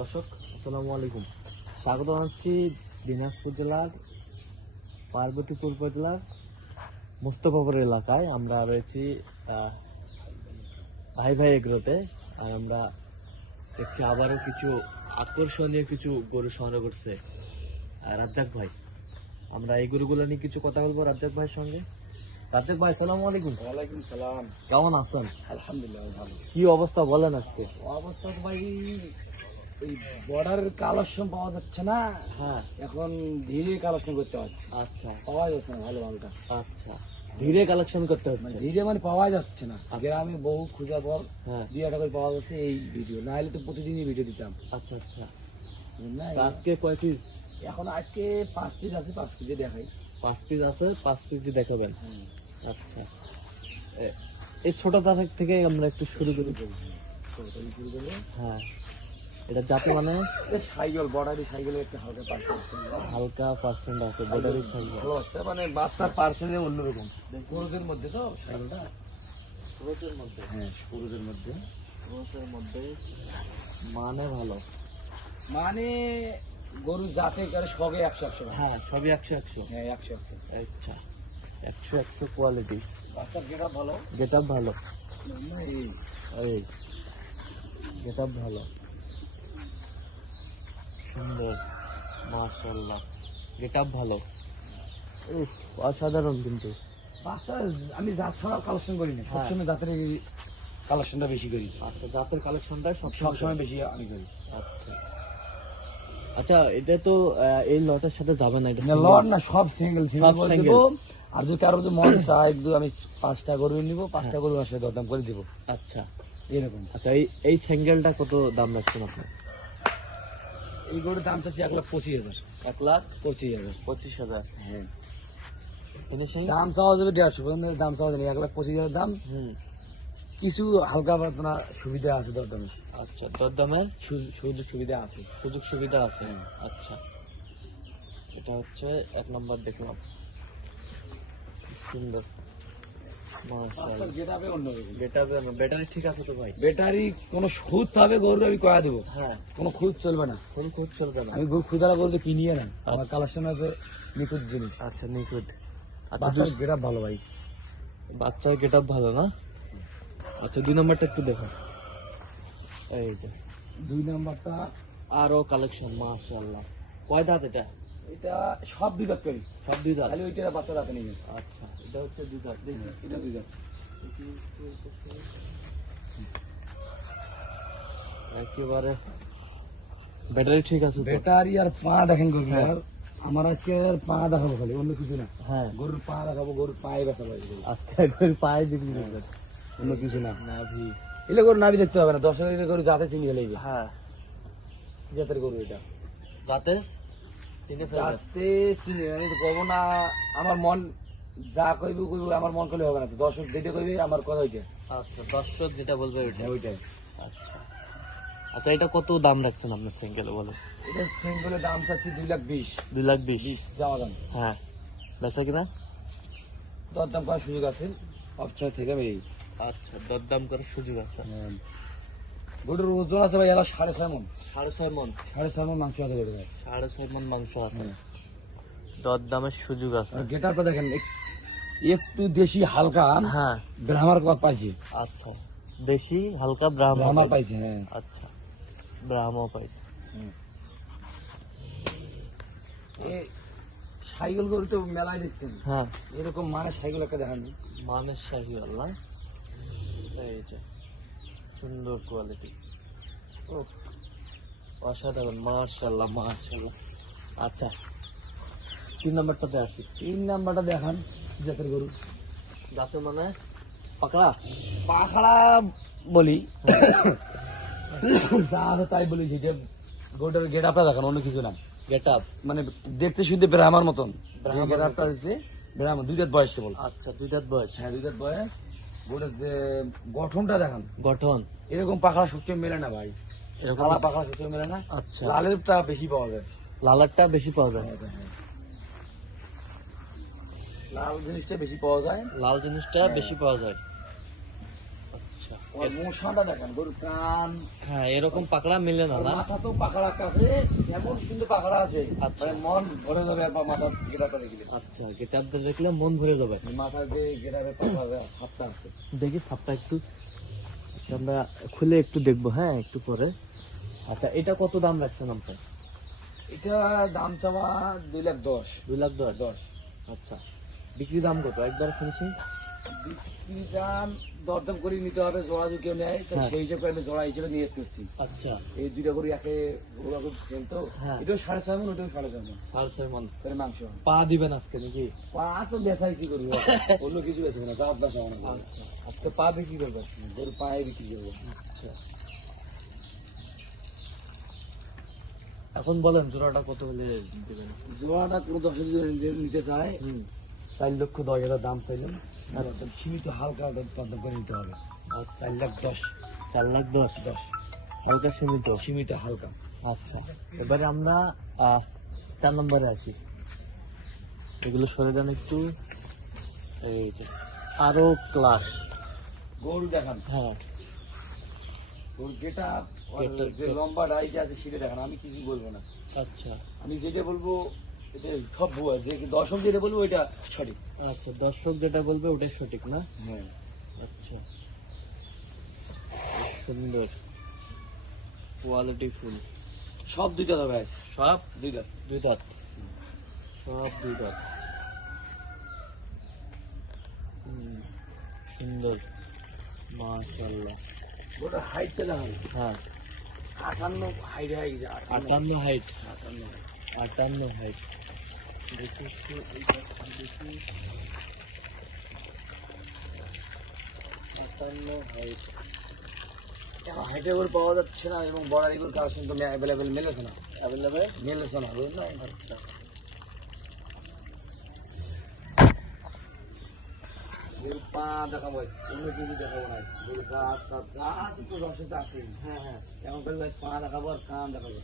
দর্শক আসসালামু আলাইকুম, স্বাগত জানাচ্ছি দিনাজপুর জেলার পার্বতীপুর উপজেলার মোস্তফাপুর এলাকায়। আমরা রয়েছি ভাই ভাই এগ্রোতে। আর আমরা দেখছি আবারও কিছু আকর্ষণীয় কিছু গরু সংগ্রহ করছে রাজ্জাক ভাই। আমরা এই গরুগুলো নিয়ে কিছু কথা বলবো রাজ্জাক ভাইয়ের সঙ্গে। রাজ্জাক ভাই আসসালামু আলাইকুম। ওয়ালাইকুম সালাম। কেমন আছেন? আলহামদুলিল্লাহ ভালো। কি অবস্থা বলেন আজকে? অবস্থা তো ভাই এই বর্ডারের কালেকশন পাওয়া যাচ্ছে না। হ্যাঁ, এখন ধীরে কালেকশন করতে হচ্ছে, আচ্ছা পাওয়া যাচ্ছে না ভালো মালটা। আচ্ছা, ধীরে কালেকশন করতে মানে হচ্ছে। ধীরে মানে পাওয়া যাচ্ছে না। গ্রামে বহু খোঁজার পর হ্যাঁ, 2 টাকা পাওয়া যাচ্ছে এই ভিডিও, না হলে তো প্রতিদিনই ভিডিও দিতাম আচ্ছা আচ্ছা। না। আজকে কয় পিস? এখন আজকে 5 পিস আছে, 5 পিসে দেখাই। 5 পিস আছে, 5 পিস দেখাবেন। আচ্ছা, এই ছোটটা থেকে আমরা একটু শুরু করি। হ্যাঁ, এটা জাতি মানে সাইকেল বর্ডারি সাইকেলের একটা হালকা পার্সেন্ট হালকা পার্সেন্ট আছে, বর্ডারি সাইকেল। ভালো হচ্ছে, মানে বাচ্চার পার্সেন্টে অন্যরকম ক্রোজের মধ্যে তো সাইকেলটা। ক্রোসের মধ্যে? হ্যাঁ, ক্রোজের মধ্যে। ক্রোসের মধ্যে মানে ভালো, মানে গরু জাতে করে সবে 100 হ্যাঁ সবই 100 হ্যাঁ 100 আচ্ছা, 100 কোয়ালিটি। বাচ্চার গেটা ভালো, গেটআপ ভালো, এই এই গেটআপ ভালো, সুন্দর, মাশাআল্লাহ, গেটআপ ভালো। উফ, অসাধারণ কিন্তু। বাচ্চা আমি জাত ছাড়াও কালেকশন করি না, হ্যাঁ। সবসময় জাতের কালেকশনটা বেশি করি। আচ্ছা, জাতের কালেকশনটা সবসময় বেশি আমি করি। আচ্ছা আচ্ছা, এটা তো এই লটের সাথে যাবে না, এটা না লট না, সব সিঙ্গেল সিঙ্গেল সব করে single। দেবো। আর যদি কারো যদি মন চায় একটু আমি 5টা গরু নিবো, 5টা গরু আসলে দরদাম করে দিব আচ্ছা এরকম। আচ্ছা, এই সিঙ্গেলটা কত দাম রাখছেন আপনি? এই গরুর দাম চাচ্ছি 1,25,000। 1,25,000। 1,25,000 হ্যাঁ। ফিনিশিং দাম চাওয়া যাবে 150, দাম চাওয়া যাবে 1,25,000 দাম। কিছু হালকা পাতলা সুবিধা আছে দরদামে। আচ্ছা, দরদামে সুযোগ সুবিধা আছে। সুযোগ সুবিধা আছে। আচ্ছা, এটা হচ্ছে 1 নম্বর, দেখলাম সুন্দর, মাশাআল্লাহ। গেটাবে অন্যরকম। ব্যাটারি ঠিক আছে তো ভাই? ব্যাটারি কোনো খুদ পাবে গরু আমি কয়া দেবো, হ্যাঁ, কোনো খুদ চলবে না। কোন খুব চলবে না। আমি গরু খুদারা বলতে কিনিয়ে না, আমার কালেকশন আছে নিখুঁত জিনিস। আচ্ছা, নিখুঁত। আচ্ছা, বাচ্চার গেটাপ ভালো ভাই। বাচ্চার গেটআপ ভালো না? আচ্ছা, 2 নম্বরটা একটু দেখো। এই যে 2 নাম্বারটা আরো কালেকশন, মাশাআল্লাহ। কয় দাঁত এটা? এটা সব 2 দাঁত করি, সব 2 দাঁত। খালি ওইটা বাচ্চা দাঁতে নিয়ে। আচ্ছা, এটা হচ্ছে 2 দাঁত। দেখি এটা 2 দাঁত। একেবারে ব্যাটারি ঠিক আছে তো? ব্যাটারি আর পা দেখেন গরু। হ্যাঁ। আর আমার আজকে আর পা দেখাবো খালি, অন্য কিছু না। হ্যাঁ, গরুর পা দেখাবো, গরুর পায়ে বেচা পাই, আজকে একবার পায়ে বিক্রি করবেন? অন্য কিছু না। নাভি। এলে গরু নাভি দেখতে হবে না, 10 লিটার গরু জাতে চিনি গেলে হ্যাঁ, কি জাতের গরু এটা। যাতে চিনে ফেলবেন। যাতে চিনি আমি তো করবো না, আমার মন যা কইব কইব, আমার মন করলে হবে না। তো দর্শক যেটা কইবে আমার কথা ওইটা। আচ্ছা, দর্শক যেটা বলবে ওইটা। হ্যাঁ ওইটাই। আচ্ছা আচ্ছা, এটা কত দাম রাখছেন আপনি সিঙ্গেল বলে? এটা সিঙ্গলের দাম চাচ্ছি 2,20,000। 2,20,000। যাওয়া দাম। হ্যাঁ, বেচা কিনা? দরদাম করার সুযোগ আছে, অপশন থেকে আমি। আচ্ছা, দরদাম করার সুযোগ আছে। গরুর ওজন আছে ভাই, এলা 6.5 মন। 6.5 মন? 6.5 মন মাংস আছে গরুর। 6.5 মন মাংস আছে, দরদামের সুযোগ আছে। আর গেটারটা দেখেন একটু দেশি হালকা হ্যাঁ, ব্রাহ্মার কত পাইছি। আচ্ছা, দেশি হালকা ব্রাহ্মা ব্রাহ্মা পাইছি হ্যাঁ। আচ্ছা, ব্রাহ্মা পাইছে। এই সাইকেল গরু তো মেলায় দেখছেন, হ্যাঁ, এরকম মানে সাইকেল একটা দেখান। মানের শাহিওয়াল না? এই যে সুন্দর কোয়ালিটি, অসাধারণ, মাশাআল্লাহ মাশাআল্লাহ। আচ্ছা, 3 নম্বরটাতে আসি। 3 নাম্বারটা দেখান কি জাতের গরু। যাতে মানে পাকড়া পাখাড়া বলি, যা আছে তাই বলি। সেটা গরুটার গেটাপটা দেখান, অন্য কিছু না। Get up. মানে দেখতে শুনতে ব্রাহ্মার মতন। ব্রাহ্মার গেটাপটা দেখতে ব্রাহ্মা, 2 দাঁত বয়স কেবল। আচ্ছা, 2 দাঁত বয়স। হ্যাঁ 2 দাঁত বয়স। গরুটার যে গঠনটা দেখান, গঠন এরকম পাখাড়া সবচেয়ে মেলে না ভাই, এরকম। কালা পাখাড়া সবচেয়ে মেলে না। আচ্ছা, লালেরটা বেশি পাওয়া যায়। লালারটা বেশি পাওয়া যায়। লাল জিনিসটা বেশি পাওয়া যায়। লাল জিনিসটা বেশি পাওয়া যায়। আচ্ছা, ওর মোশনটা দেখেন, গরুর কান, হ্যাঁ এরকম পাকড়া মিলে না ওর না? মাথা তো পাকড়া আছে, এমন সুন্দর পাকড়া আছে, আচ্ছা। মানে মন ভরে যাবে একবার মাথার গেটাটা দেখলে। আচ্ছা, গেটার দেখলে মন ভরে যাবে। মাথার যে গেটারে পাকড়া হাতটা আছে। দেখি সাপটা একটু, আচ্ছা, আমরা খুলে একটু দেখবো, হ্যাঁ একটু পরে। আচ্ছা, এটা কত দাম রাখছেন আপনার? এটা দাম চাওয়া 2,10,000। 2,10,000। আচ্ছা, বিক্রি দাম কত একবার ফিনিশিং? বিক্রি দাম দরদাম করে নিতে হবে, জোড়া যদি কেউ নেয় তো হ্যাঁ। সেই হিসেবে আমি জোড়া হিসেবে নিয়ে করছি। আচ্ছা, এই দুইটা করে একে ওরা খুব সেল তো, হ্যাঁ। এটাও 6.5 মণ, ওটাও 6.5 মণ 6.5 মণ। করে মাংস হয়। পা দিবেন আজকে নাকি? পাঁচ তো বেসাইছি করি, অন্য কিছু বেশি না, চাপ বেসা অনেক। আচ্ছা, আজকে পা বিক্রি করবেন? গরু পায়ে বিক্রি করবো। আচ্ছা, এখন বলেন জোড়াটা কত হলে দিবেন? জোড়াটা কোনো 10 যদি নিতে চায়, 4,10,000 দাম চাইলাম, আর একদম সীমিত হালকা দরদাম করে নিতে হবে। আর 4,10,000। 4,10,000 হালকা সীমিত। সীমিত হালকা। আচ্ছা, এবারে আমরা 4 নম্বরে আসি। এগুলো সরে দেন একটু। এই যে, আরো ক্লাস। গরু দেখান, হ্যাঁ, গরু গেটা Getup, যে লম্বা ডাইটা আছে সেটা দেখান, আমি কিছু বলবো না। আচ্ছা আমি যেটা বলবো এটা সব ভুয়া, যে দর্শক যেটা বলবো ওইটা সঠিক। আচ্ছা, দর্শক যেটা বলবে ওটাই সঠিক না? হ্যাঁ, আচ্ছা, সুন্দর, কোয়ালিটি ফুল। সব দুইটা তবে আছে, সব দুইটা। 2 দাঁত, সব 2 দাঁত। সুন্দর, মাশাআল্লাহ। ওটা হাইটটা দেখান, হ্যাঁ, 58 হাইট হয়ে গেছে, 58 হাইট, 58। 58 হাইট। দেখি একটু এইটা দেখি। 58 হাইট। হাইটে করে পাওয়া যাচ্ছে না, এবং বড় এগুলো কার সঙ্গে অ্যাভেলেবেল মেলেছে না, অ্যাভেলেবেল? মেলেছে না, বুঝলেন? আচ্ছা, গরুর পা দেখাবো, অন্য কিছু দেখাবো না, গরু যা যা আছে তো দর্শক আছে। হ্যাঁ হ্যাঁ, এমন করলে পা দেখাবো আর কান দেখাবো।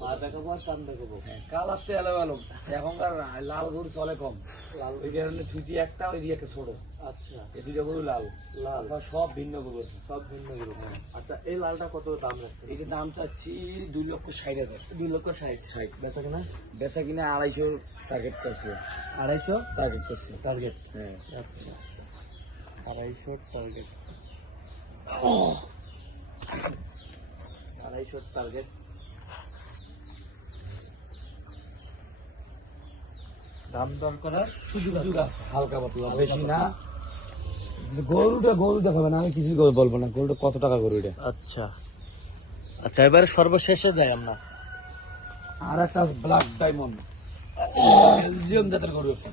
পা দেখাবো আর কান দেখাবো। কালার তো এলো এলো, এখনকার লাল গরু চলে কম, লাল ওই কারণে থুচি একটা, ওই দিয়ে একটা ছোট, আচ্ছা, এই দুটো গরু লাল লাল, লাল, সব ভিন্ন গরু আছে। সব ভিন্ন গ্রুপ। আচ্ছা, এই লালটা কত দাম রাখছে? এটার দাম চাচ্ছি 2,60,000। 2,60,000। বেচা কিনা? বেচা কিনা 250 টার্গেট করছে, 250 টার্গেট করছে। টার্গেট। হ্যাঁ, আচ্ছা, 250 টার্গেট, 250 টার্গেট। দাম দর করার সুযোগ আছে হালকা পাতলা, বেশি না। গরুটা গরু দেখাবে না, আমি কিছু করে বলবো না, গরুটা কত টাকা গরু এটা। আচ্ছা, আচ্ছা, এবারে সর্বশেষে যাই আমরা। আর একটা ব্ল্যাক ডায়মন্ড, বেলজিয়াম জাতের গরু একটা,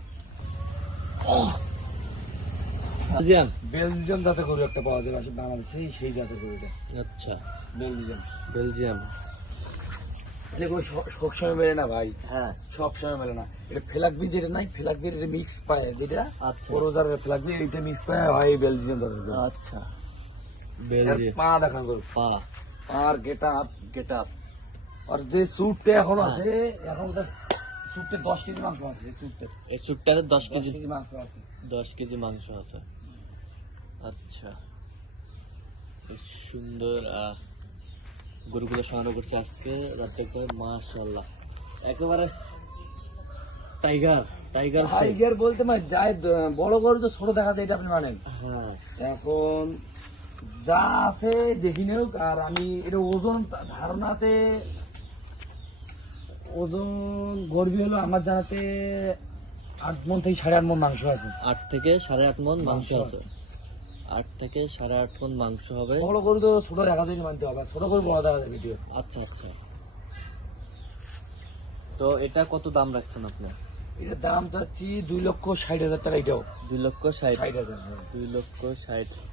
আজিয়ান। বেলজিয়াম জাতের গরু একটা পাওয়া যাবে আসলে বাংলাদেশে, সেই জাতের গরুটা আচ্ছা, বেলজিয়াম। বেলজিয়াম। এটা কোনো সব সময় মেলে না ভাই, হ্যাঁ, সব সময় মেলে না। এটা ফ্ল্যাগবি যেটা নাই, ফ্ল্যাগবির এটা মিক্স পায়, যেটা আচ্ছা, পরোজার ফ্ল্যাগবি এইটা মিক্স পায় হয় বেলজিয়াম জাতের গরু। আচ্ছা, এর বেলজিয়াম। পা দেখান গরু, পা, আর গেট আপ, আর যে স্যুটটা এখন আছে, এখন স্যুটটা 10 কেজি মাংস আছে, এই স্যুটটা এই চুপটাতে 10 10 কেজি, কেজি মাংস আছে। 10 কেজি মাংস আছে। আচ্ছা, বেশ সুন্দর গরুগুলো সংগ্রহ করছে আজকে রাত্রে করে। মাশাআল্লাহ, একেবারে টাইগার, টাইগার shape। টাইগার বলতে মানে যায়, বড় গরু তো ছোট দেখা যায়, এটা আপনি মানেন। হ্যাঁ, এখন যা আছে দেখি নেওক, আর আমি এটা ওজন ধারণাতে, ওজন গর্বি হলো আমার জানাতে 8 মণ থেকে 8.5 মণ মাংস আছে। 8 থেকে 8.5 মণ মাংস মাংস আছে। 8 থেকে 8.5 মণ মাংস হবে। বড় গরু তো ছোট দেখা যায়, মানতে হবে, ছোট গরু বড় দেখা যায় ভিডিও। আচ্ছা, আচ্ছা, তো এটা কত দাম রাখছেন আপনি? এটার দাম চাচ্ছি 2,60,000 টাকা, এটাও 2,60,000। 60,000। 2,60,000,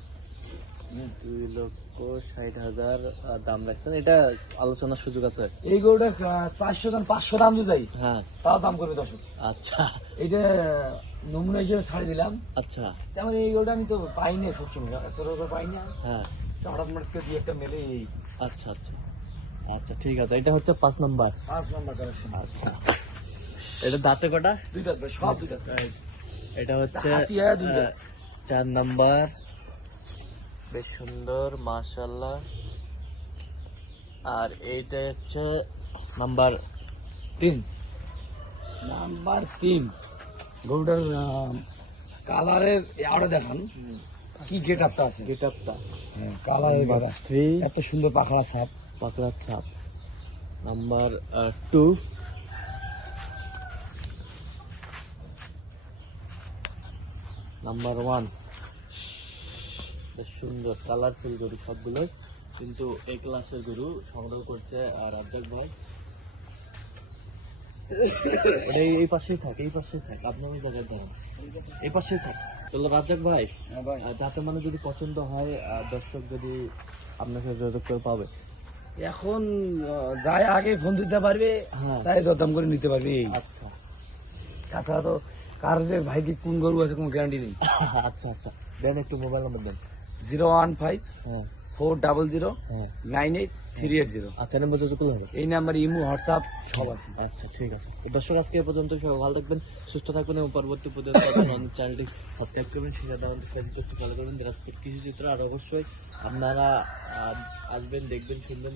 2,60,000 দাম রাখছেন। এটা আলোচনার সুযোগ আছে? এই গরুটা 400 দাম 500 দাম দিয়ে যাই, হ্যাঁ, তাও দাম করবে 10। আচ্ছা, এইটা নমুনা হিসেবে ছাড়ি দিলাম। আচ্ছা, তেমন এই গরুটা আমি তো পাইনি সবসময়, ছোট ছোট পাইনি, হ্যাঁ, হঠাৎ মাঠকে দিয়ে একটা মেলে এই আচ্ছা, আচ্ছা, আচ্ছা, ঠিক আছে। এটা হচ্ছে 5 নম্বর। 5 নম্বর কালেকশন। আচ্ছা, এটা দাঁতে কটা? দুইটা সব দুইটা। এটা হচ্ছে হাতিয়া দুইটা। 4 নম্বর, বেশ সুন্দর মাশাআল্লাহ। আর এইটা হচ্ছে নাম্বার 3। নাম্বার 3 গরুটার কালারের আরো দেখান কি গেট আপটা আছে। গেটআপটা কালারের নাম্বার 3 এত সুন্দর পাখড়া ছাপ। পাকড়া ছাপ। নাম্বার 2 নাম্বার 1 বেশ সুন্দর কালারফুল গরু সবগুলো, কিন্তু এই ক্লাসের গরু সংগ্রহ করছে আর রাজ্জাক ভাই। এই পাশেই থাক, এই পাশেই থাক, আপনার ওই জায়গায় দাঁড়ান, এই পাশেই থাক। তাহলে রাজ্জাক ভাই যাতে মানে যদি পছন্দ হয় দর্শক যদি আপনাকে যোগাযোগ করে পাবে। এখন যাই আগে ফোন দিতে পারবে হ্যাঁ। তাই দরদাম করে নিতে পারবে এই। আচ্ছা তাছাড়া তো কার যে ভাই কি কোন গরু আছে কোনো গ্যারান্টি নেই। আচ্ছা আচ্ছা, দেন একটু মোবাইল নাম্বার দেন। 015-400-98380 আচ্ছা, নাম্বার যোগাযোগ করলে হবে। এই নাম্বার ইমো হোয়াটসঅ্যাপ সব আছে। আচ্ছা ঠিক আছে। তো দর্শক আজকে এ পর্যন্ত, সবাই ভালো থাকবেন, সুস্থ থাকবেন এবং পরবর্তী পর্যন্ত আমাদের চ্যানেলটি সাবস্ক্রাইব করবেন, সেটা আমাদের ফেসবুক পেজটি ফলো করবেন, রাজপেট কৃষি চিত্র। আর অবশ্যই আপনারা আসবেন, দেখবেন, শুনবেন।